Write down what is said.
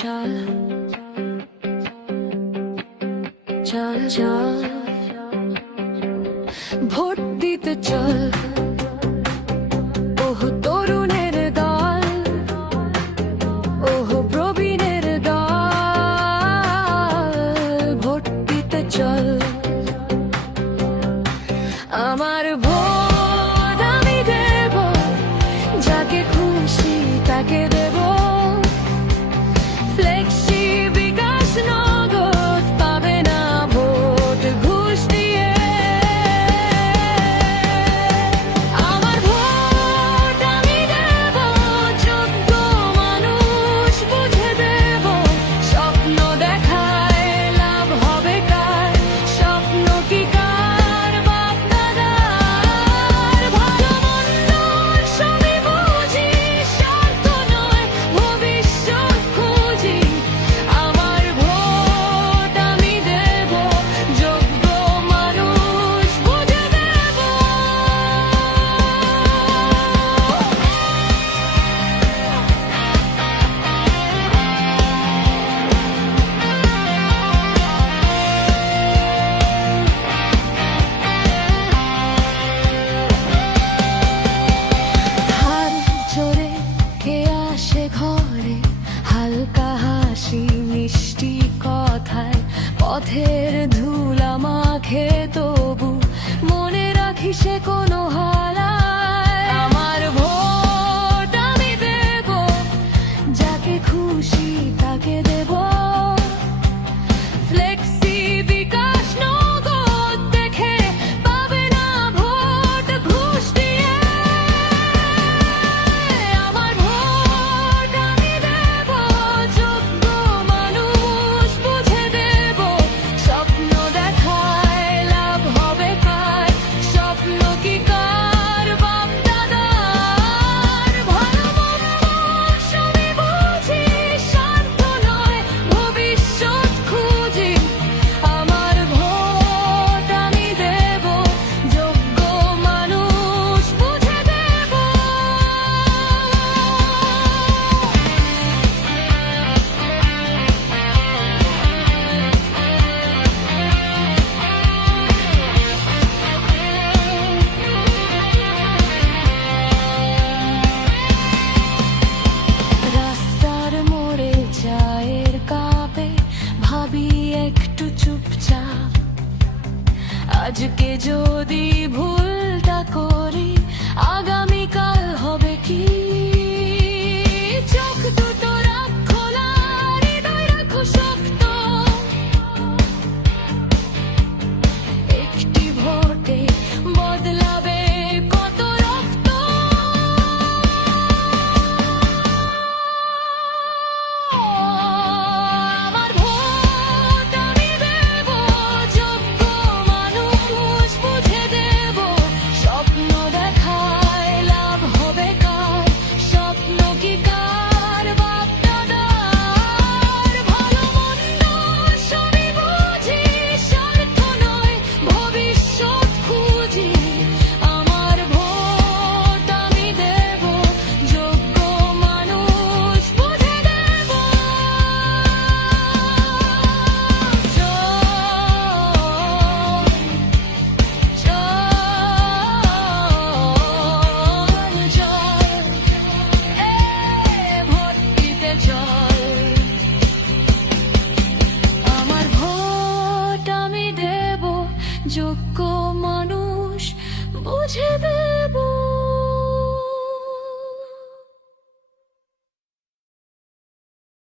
চল চল চল ভোট দিতে চল, ওহ তরুণের দল, ওহ প্রবীণের দল, ভোট দিতে চল। আমার ভোট আমি দেব, যাকে খুশি তাকে দেব। ফ্লেক্সি বিকাশ নগদ পাবে না ভোট ঘুষ দিয়ে। আমার ভোট আমি দেব, যোগ্য মানুষ বুঝে দেব। স্বপ্ন দেখায় লাভ হবে কার, স্বপ্ন কি কার বাপ দাদার। ভালো মন্দ সবই বুঝি, স্বার্থ নয় ভবিষ্যৎ খুঁজি। আমার ভোট আমি দেব, যোগ্য মানুষ বুঝে দেব। হাত জোরে কে আসে ঘরে, হালকা হাসি মিষ্টি কথায়। পথের ধুলা মাখে তবু মনে রাখি সে কোনো হালায়। আমার ভোট আমি দেব, যাকে খুশি তাকে দেব। ফ্লেক্সি বিকাশ নগদ দেখে পাবে না ভোট ঘুষ দিয়ে। আমার ভোট আমি দেব, যোগ্য মানুষ বুঝে দেব। স্বপ্ন দেখায় লাভ হবে কার, স্বপ্ন কি কার বাপ দাদার। ভালো মন্দ সবই বুঝি, স্বার্থ নয় ভবিষ্যৎ খুঁজি। আমার ভোট আমি দেব, যোগ্য মানুষ বুঝে দেব। রাস্তার মোড়ে চায়ের কাপে ভাবি একটু চুপচাপ, আজকে যদি ভুলটা করি আগামীকাল হবে কি। চোখ দুটো রাখ খোলা, হৃদয় রাখো শক্ত। একটি ভোটে বদলাবে কত রক্ত। আমার ভোট আমি দেব, যোগ্য মানুষ বুঝে দেব। স্বপ্ন দেখায় লাভ হবে কার, স্বপ্ন কি কার বাপ দাদার। ভালো মন্দ সবই বুঝি, স্বার্থ নয় ভবিষ্যৎ খুঁজি। আমার ভোট আমি দেব, যোগ্য মানুষ বুঝে দেব। ভোট দিতে চল। আমার ভোট আমি দেব, যোগ্য মানুষ বুঝে দেব।